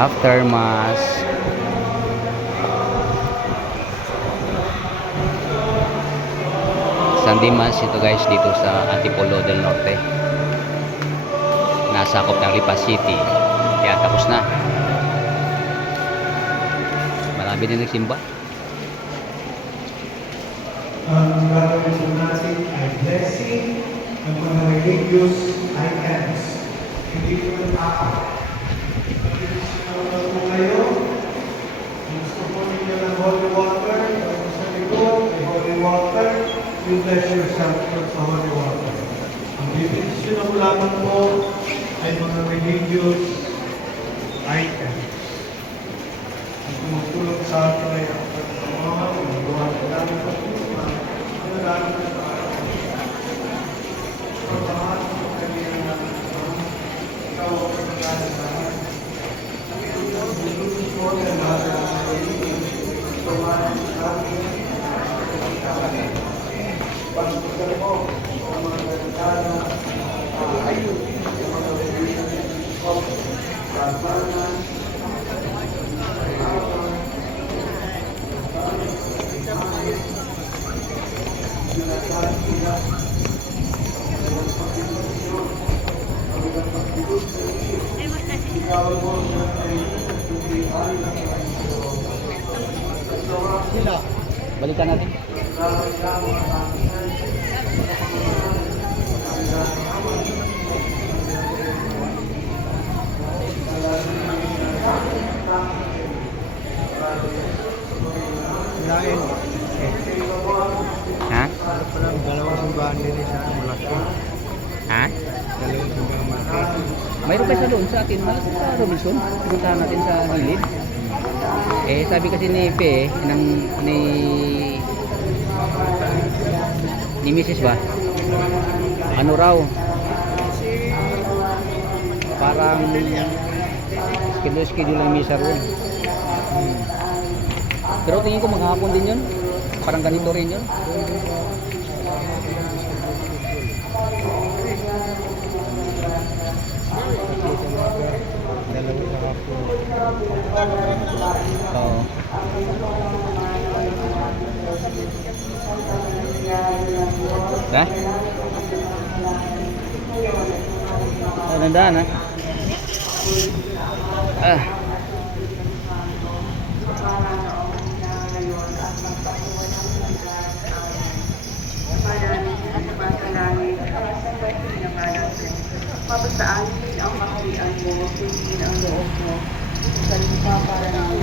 After Mass. Sunday Mass ito guys dito sa Antipolo del Norte. Nasakop ng Lipa City. Kaya tapos na. Marami din nagsimba. Ang gagawin po natin ay blessing ng mga religious items. Hindi po yung tao. Pag-isinawala po kayo, gusto po ninyo ng holy water, o sa likod, may holy water, you bless yourself sa holy water. Ang bibigyan na po lamang po ay mga religious items. Ang tumutulong sa atin ay ang pagkakas, ang gawa ng namin sa puso, ang namin sa pagkakas, ang kanyang tawag ng namin sa amin. Ang ilutos po ng namin sa sarili, tumahan sa amin, pagkakas mo, ang mga kagana, ayun, ang mga religious of Kapanan, Balikan natin. Lain. Ha? Parang dalawang simbahan din sa Malaki. Ha? Dalawang simbahan Malaki. Mayroon pa sa doon sa atin, malapit sa Robinson. Puntahan natin sa gilid. Eh, sabi kasi ni Pe, ni Mrs. ba? Ano raw? Parang schedule ng misa roon. Pero tingin ko maghapon din yun. Parang ganito rin yun. Oo. Dah? Nandaan ha? Ah. Mabasaan ang makalian mo, tingin ang loob mo, sa lupa para ng